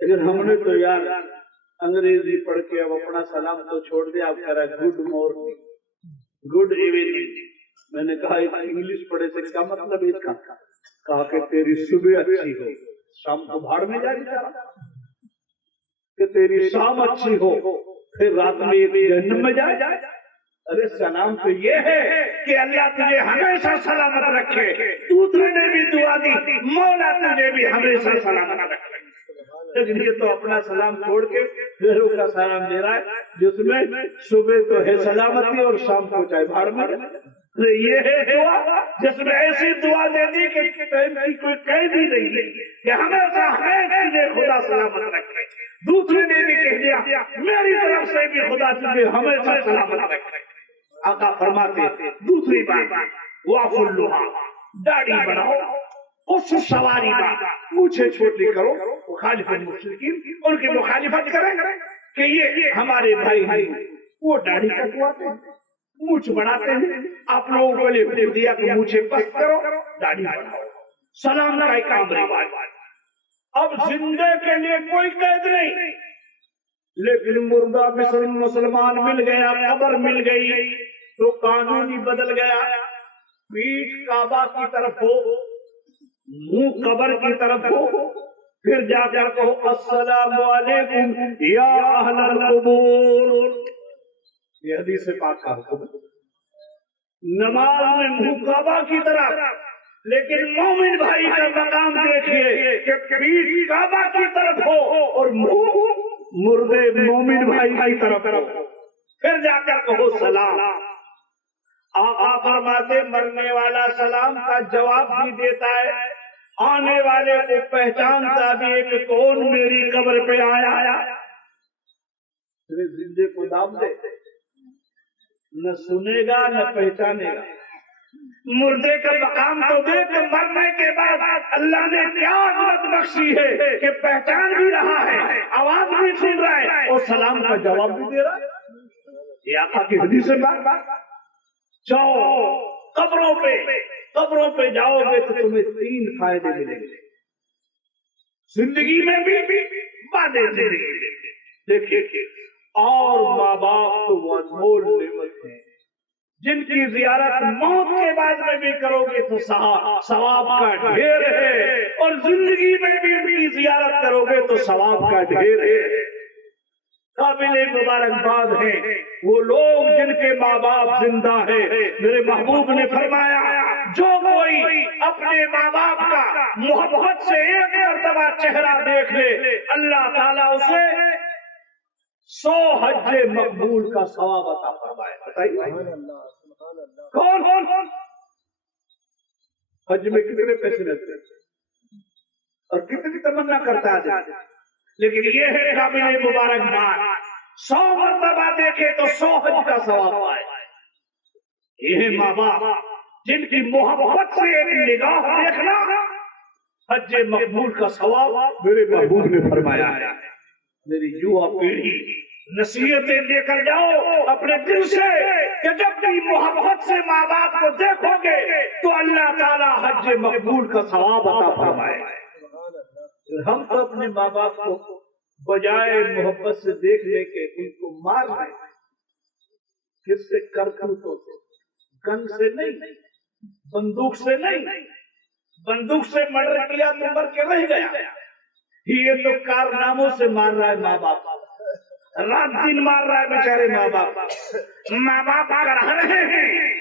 لیکن ہم نے تو یار انگریزی پڑھ کے اب اپنا سلام تو چھوڑ دیا، اب کہہ رہا ہے گڈ مارننگ، گڈ ایوننگ۔ میں نے کہا انگلش پڑھے سے کیا مطلب اس کا؟ کہا کہ تیری صبح اچھی ہو، شام کو بھاڑ میں جا رہا، کہ تیری شام اچھی ہو پھر رات میں جہنم میں جائے۔ ارے سلام تو یہ ہے کہ اللہ تجھے ہمیشہ سلامت رکھے۔ دوسرے نے بھی دعا دی مولا تجھے بھی ہمیشہ سلامت رکھے، لیکن یہ تو اپنا سلام چھوڑ کے غیروں کا سلام دے رہا ہے، جس میں صبح تو ہے سلامتی اور شام کو چاہے بھاڑ میں۔ یہ ہے دعا جس میں ایسی دعا دے دی کہ ٹائم کی کوئی قید ہی نہیں کہ ہمیشہ تجھے خدا سلامت رکھے۔ دوسرے نے بھی کہہ دیا میری طرف سے بھی خدا تجھے ہمیشہ سلامت رکھے۔ آقا فرماتے دوسری بات وافو اللحیٰ، داڑھی بڑھاؤ، اس سواری بات مجھے چھوٹی کرو، مخالف المشرکین ان کی مخالفت کریں کہ یہ ہمارے بھائی ہیں، وہ داڑھی کٹواتے ہیں، مونچھ بڑھاتے ہیں، آپ لوگوں کو لے دیا کہ مجھے پست کرو، داڑھی بڑھاؤ، سلام کا ایک عام رواج۔ اب زندے کے لیے کوئی قید نہیں، لیکن مردہ مسلمان مل گیا، قبر مل گئی تو قانون ہی بدل گیا۔ پیٹھ کعبہ کی طرف ہو، منہ قبر کی طرف ہو، پھر جا کر کہو السلام علیکم یا اہل القبور۔ یہ حدیث پاک کا حکم۔ نماز میں منہ کعبہ کی طرف، لیکن مومن بھائی کا مقام دیکھیے کہ پیٹھ کعبہ کی طرف ہو اور منہ مردے مومن بھائی کی طرف ہو، پھر جا کر کہو سلام۔ آقا فرماتے مرنے والا سلام کا جواب بھی دیتا ہے، آنے والے کو پہچانتا بھی ہے کہ کون میری قبر پہ آیا۔ زندے کو دام دے، نہ سنے گا نہ پہچانے گا۔ مردے کا مقام تو دے کہ مرنے کے بعد اللہ نے کیا عظمت بخشی ہے کہ پہچان بھی رہا ہے، آواز بھی سن رہا ہے اور سلام کا جواب بھی دے رہا ہے۔ یہ آقا کی حدیث ہے۔ بات جاؤ قبروں پہ جاؤ گے تو تمہیں 3 فائدے ملیں گے زندگی میں بھی، بعد زندگی میں۔ دیکھیے، اور ماں باپ تو وہ انمول نعمت ہیں جن کی زیارت موت کے بعد میں بھی کرو گے تو ثواب کا ڈھیر ہے، اور زندگی میں بھی ان کی زیارت کرو گے تو ثواب کا ڈھیر ہے۔ قابل مبارکباد ہیں وہ لوگ جن کے ماں باپ زندہ ہیں۔ میرے محبوب نے فرمایا جو کوئی اپنے ماں باپ کا محبت سے ایک مرتبہ چہرہ دیکھ لے، اللہ تعالیٰ اسے 100 حج مقبول کا ثواب عطا فرمائے۔ بتائیے کون حج میں کتنے پیسے لگتے ہیں اور کتنی تمنا کرتا ہے، لیکن یہ ہے قابل مبارکباد 100 مرتبہ دیکھے تو 100 حج کا ثواب پائے۔ یہ ہے ماں باپ جن کی محبت سے ایک نگاہ دیکھنا حج مقبول کا ثواب میرے محبوب نے فرمایا ہے۔ میری یووا پیڑھی نصیحتیں لے کر جاؤ اپنے دل سے کہ جب بھی محبت سے ماں باپ کو دیکھو گے تو اللہ تعالیٰ حج مقبول کا ثواب عطا فرمائے۔ ہم تو اپنے ماں باپ کو بجائے محبت سے دیکھنے کے ان کو مار رہے ہیں۔ کس سے؟ کرتوتوں سے، گن سے نہیں، بندوق سے نہیں۔ بندوق سے مرڈر کیا تو مر کے رہ گیا، یہ تو کارناموں سے مار رہا ہے ماں باپ، رات دن مار رہا ہے بیچارے ماں باپ۔ ماں باپ کر رہے ہیں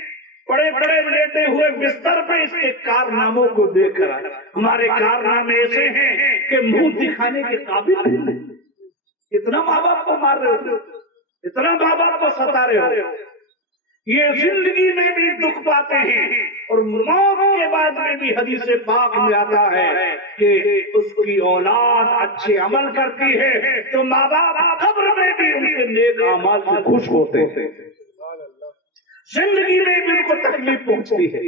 بڑے بڑے لیٹے ہوئے بستر پہ اس کے کارناموں کو دیکھ کر ہمارے کارنامے ایسے ہیں کہ منہ دکھانے کے قابل نہیں۔ اتنا ماں باپ کو مار رہے ہو، اتنا ماں باپ کو ستا رہے ہو۔ یہ زندگی میں بھی دکھ پاتے ہیں اور موت کے بعد میں بھی حدیث پاک میں آتا ہے کہ اس کی اولاد اچھے عمل کرتی ہے تو ماں باپ قبر میں بھی ان کے نیک اعمال سے خوش ہوتے ہیں۔ زندگی میں بھی ان کو تکلیف پہنچتی ہے۔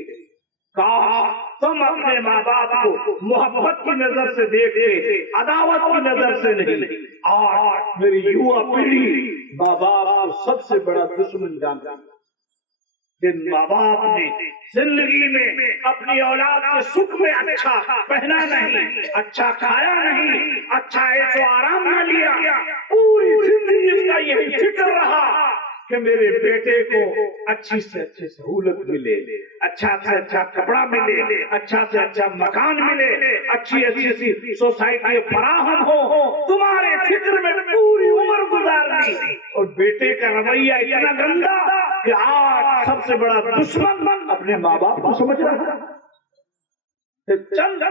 کاش تم اپنے ماں باپ کو محبت کی نظر سے دیکھتے، عداوت کی نظر سے نہیں۔ آج میری یووا پیڑھی ماں باپ کو سب سے بڑا دشمن جانتا ہے۔ جن ماں باپ نے زندگی میں اپنی اولاد کے سکھ میں اچھا پہنا نہیں، اچھا کھایا نہیں، اچھا عیش و آرام نہ لیا، پوری زندگی اس کا یہی فکر رہا کہ میرے بیٹے کو اچھی سے اچھی سہولت ملے، اچھا سے اچھا کپڑا ملے، اچھا سے اچھا مکان ملے، اچھی سی سوسائٹی فراہم ہو، تمہارے فکر میں پوری عمر گزارنی، اور بیٹے کا رویہ اتنا گندا کہ آج سب سے بڑا دشمن اپنے ماں باپ کو سمجھ رہا ہے۔ چند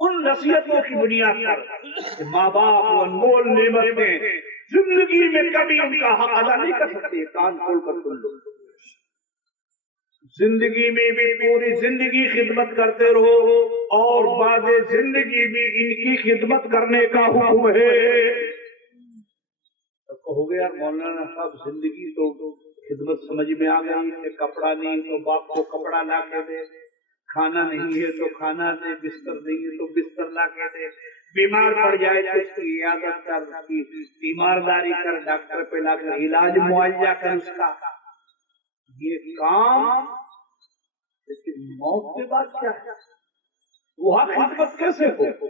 ان نصیحتوں کی بنیاد پر ماں باپ انمول نعمت ہیں، زندگی میں کبھی ان کا حق ادا نہیں کر سکتے۔ کان کھول کر سن لو، زندگی میں بھی پوری زندگی خدمت کرتے رہو، اور بعد زندگی بھی ان کی خدمت کرنے کا حکم ہے۔ کہو گے یار مولانا صاحب زندگی تو خدمت سمجھ میں آ گئی کہ کپڑا نہیں تو باپ کو کپڑا لا کے دے، کھانا نہیں ہے تو کھانا دے، بستر نہیں ہے تو بستر لا کے دے، بیمار پڑ جائے تو اس کی عیادت کر، اس کی بیمارداری کر، ڈاکٹر پہ لا کر علاج معالجہ کر اس کا، یہ کام۔ لیکن موت کے بعد کیا ہے؟ وہاں خدمت کیسے ہو؟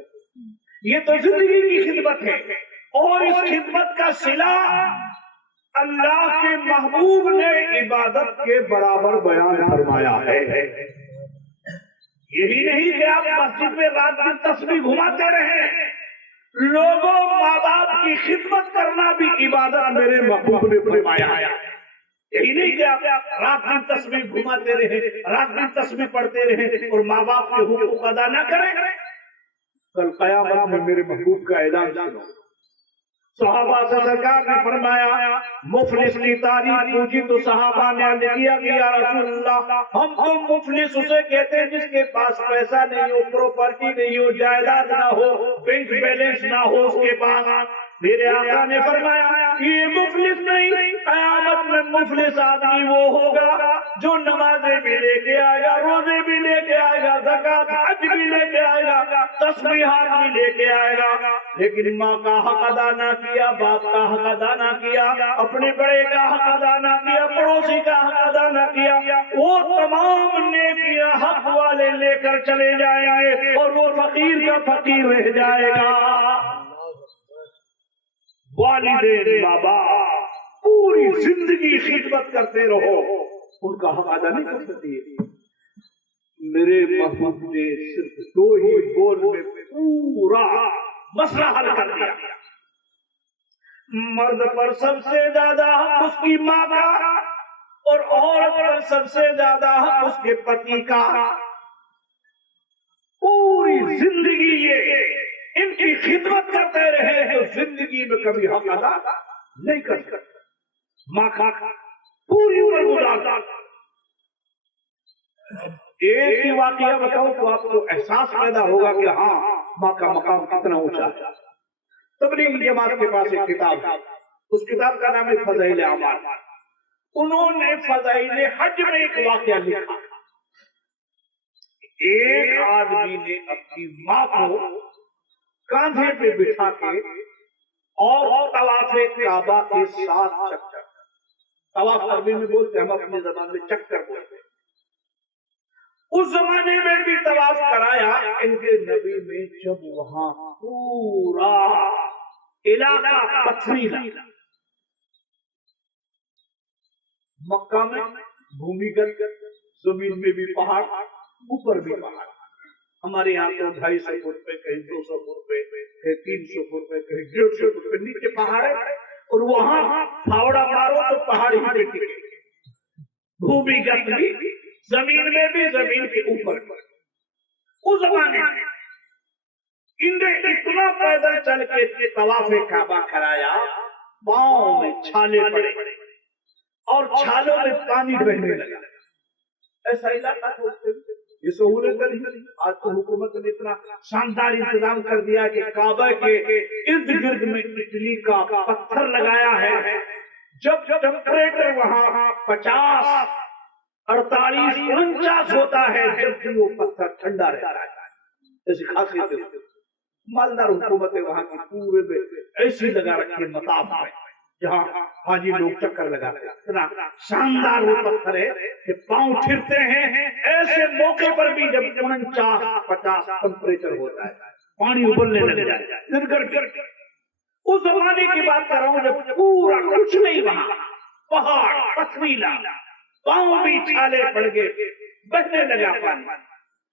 یہ تو زندگی کی خدمت ہے، اور اس خدمت کا صلہ اللہ کے محبوب نے عبادت کے برابر بیان فرمایا ہے۔ یہی نہیں کہ آپ مسجد میں رات دن تسبیح گھماتے رہیں، لوگوں ماں باپ کی خدمت کرنا بھی عبادت میرے محبوب نے فرمایا ہے۔ یہی نہیں کہ آپ رات دن تسبیح گھماتے رہیں، رات دن تسبیح پڑھتے رہیں اور ماں باپ کے حقوق ادا نہ کریں۔ کل قیامت میں میرے محبوب کا اعلان سنو، صحابہ سے سرکار نے فرمایا، مفلس کی تعریف پوچھی تو صحابہ نے عرض کیا کہ یا رسول اللہ، ہم تو مفلس اسے کہتے ہیں جس کے پاس پیسہ نہیں ہو، پراپرٹی نہیں ہو، جائیداد نہ ہو، بینک بیلنس نہ ہو اس کے پاس۔ میرے آقا نے فرمایا یہ مفلس نہیں، قیامت میں مفلس آدمی وہ ہوگا جو نمازیں بھی لے کے آئے گا، روزے بھی لے کے آئے گا، زکات حج بھی لے کے آئے گا، تسبیحات بھی لے کے آئے گا، لیکن ماں کا حق ادا نہ کیا، باپ کا حق ادا نہ کیا، اپنے بڑے کا حق ادا نہ کیا، پڑوسی کا حق ادا نہ کیا، وہ تمام نیکیاں حق والے لے کر چلے جائیں گے اور وہ فقیر کا فقیر رہ جائے گا۔ والدین بابا پوری زندگی خدمت کرتے رہو، ان کا حق ادا نہیں کر سکتی۔ میرے محبوب نے صرف 2 ہی بول میں پورا مسئلہ حل کر دیا۔ مرد پر سب سے زیادہ حق اس کی ماں کا، اور عورت پر سب سے زیادہ حق اس کے پتی کا۔ پوری زندگی یہ ان کی خدمت کرتے رہے تو زندگی میں کبھی حق ادا نہیں کر سکتے۔ ماں کا پوری عمر گزارتا۔ ایک ہی واقعہ بتاؤ تو آپ کو احساس پیدا ہوگا کہ ہاں ماں کا مقام کتنا اونچا ہے۔ تبلیغ جماعت کے پاس ایک کتاب ہے، اس کتاب کا نام ہے فضائل اعمال۔ انہوں نے فضائل حج میں ایک واقعہ لکھا۔ ایک آدمی نے اپنی ماں کو کاندھے پہ بٹھا کے اور طواف کعبہ کے 7 چکر، طواف عربی میں بولتے ہیں، ہم اپنی زبان میں چکر بولتے ہیں، اس زمانے میں بھی طواف کرایا ان کے نبی میں۔ جب وہاں پورا علاقہ پتھریلا، مکہ میں بھومیگت زمین میں بھی پہاڑ، اوپر بھی پہاڑ، ہمارے یہاں تو 250 فٹ پہ، کہیں 200 فٹ پہ، کہیں 300 فٹ پہ، کہیں 150 فٹ پہ نیچے پہاڑ ہے، اور وہاں پھاوڑا مارو تو پہاڑ ہی پہ ٹکے۔ بھومیگت بھی، زمین میں بھی، زمین کے اوپر۔ اس زمانے میں انہیں اتنا پیدل چل کے طواف کعبہ کرایا، پاؤں میں چھالے پڑے اور چھالوں میں پانی بہنے لگا۔ ایسا علاقہ یہ سہولت نہیں۔ آج تو حکومت نے اتنا شاندار انتظام کر دیا کہ کعبہ کے ارد گرد میں اٹلی کا پتھر لگایا ہے۔ جب ٹمپریچر وہاں 50، 48، 49 ہوتا ہے، جب بھی وہ پتھر ٹھنڈا رہتا ہے۔ ایسی خاصیت ہے، مالدار حکومت ہے وہاں کی، پورے میں ایسی لگا رکھی ہے مطاف میں، جہاں حاجی لوگ چکر لگاتے ہیں، اتنا شاندار وہ پتھر ہے کہ پاؤں پھرتے ہیں، ایسے موقع پر بھی جب 49-50 ٹمپریچر ہوتا ہے، پانی ابلنے لگ جائے گرگر کر کے، اس زمانے کی بات کر رہا ہوں جب پورا کچھ نہیں وہاں، پہاڑ پتھریلا، پاؤں بھی چھالے پڑ گئے، بہنے لگا پانی،